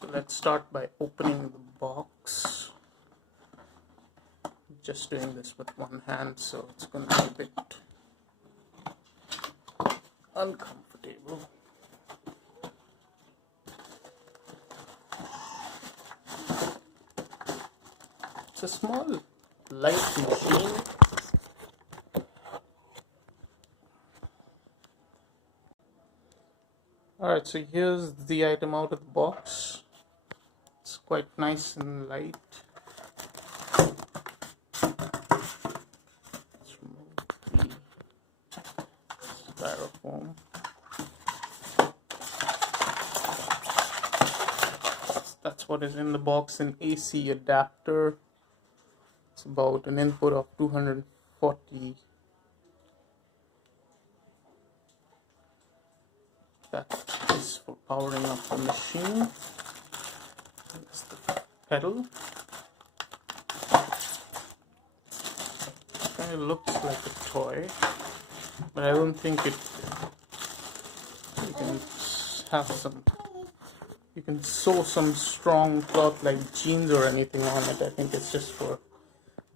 So let's start by opening the box. Just doing this with one hand, so it's going to be a bit uncomfortable. It's a small, light machine. Alright, so here's the item out of the box. It's quite nice and light. Let's remove the styrofoam. That's what is in the box: an AC adapter. It's about an input of 240. That is for powering up the machine. That's the pedal. Kind of looks like a toy, but I don't think you can have some. You can sew some strong cloth like jeans or anything on it. I think it's just for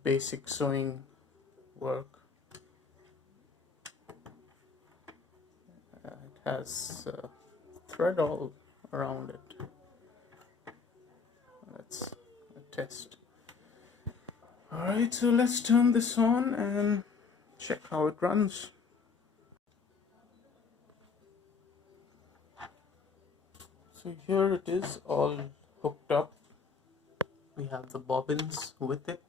basic sewing work. It has thread all around it. That's a test. Alright, so let's turn this on and check how it runs. So here it is, all hooked up. We have the bobbins with it.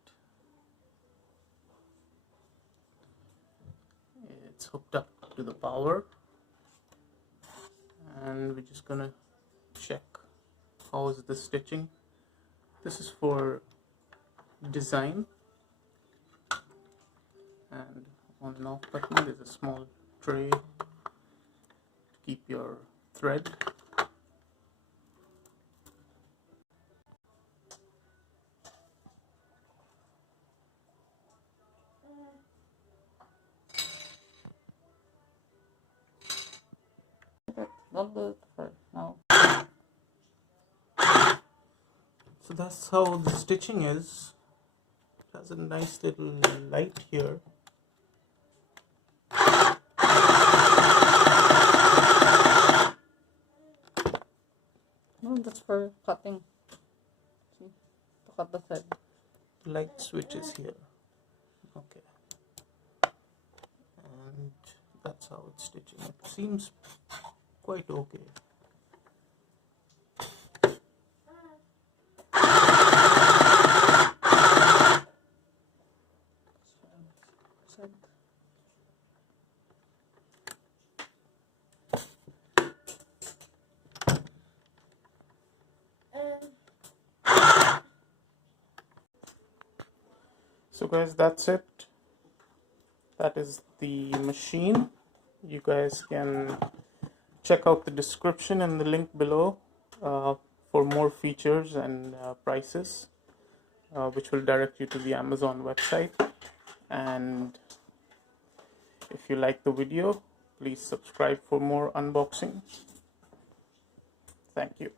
It's hooked up to the power. And we're just gonna check how is the stitching. This is for design. And on and off button, there's a small tray to keep your thread. No. So that's how the stitching is. It has a nice little light here. No, that's for cutting. See, to cut the thread. The light switch is here. Okay. And that's how it's stitching. It seems quite okay. So guys, that's it. That is the machine. You guys can check out the description and the link below for more features and prices, which will direct you to the Amazon website. And if you like the video, please subscribe for more unboxing. Thank you.